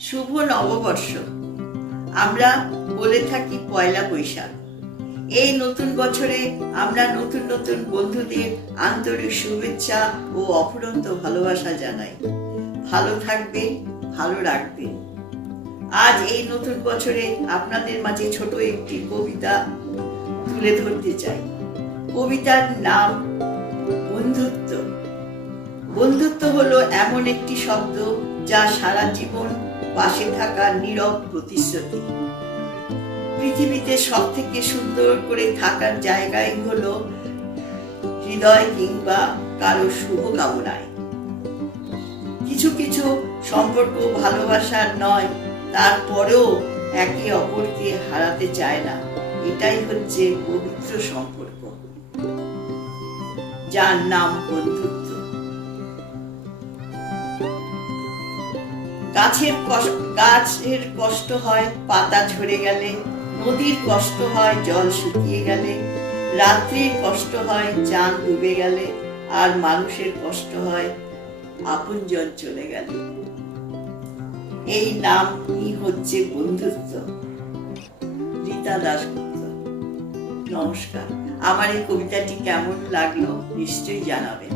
শুভ নববর্ষ আমরা বলে থাকি পয়লা বৈশাখ। এই নতুন বছরে আমরা নতুন নতুন বন্ধুদের আন্তরিক শুভেচ্ছা ও অফুরন্ত ভালোবাসা জানাই। ভালো থাকবেন, ভালো রাখবেন। আজ এই নতুন বছরে আপনাদের মাঝে ছোট একটি কবিতা তুলে ধরতে চাই। কবিতার নাম বন্ধুত্ব। বন্ধুত্ব হলো এমন একটি শব্দ যা সারা জীবন পাশে থাকার নীরব প্রতিশ্রুতি। পৃথিবীতে সব থেকে সুন্দর করে থাকার জায়গাই হলো হৃদয় কিংবা কারো শুভকামনায়। কিছু কিছু সম্পর্ক ভালোবাসার নয়, তারপরেও একে অপরকে হারাতে চায় না। এটাই হচ্ছে পবিত্র সম্পর্ক, যার নাম বন্ধুত্ব। গাছের কষ্ট হয় পাতা ঝরে গেলে, নদীর কষ্ট হয় জল শুকিয়ে গেলে, রাত্রির কষ্ট হয় চাঁদ ডুবে গেলে, আর মানুষের কষ্ট হয় আপনজন চলে গেলে। এই নামই হচ্ছে বন্ধুত্ব। রীতা দাশগুপ্ত। নমস্কার। আমার এই কবিতাটি কেমন লাগলো নিশ্চয়ই জানাবেন।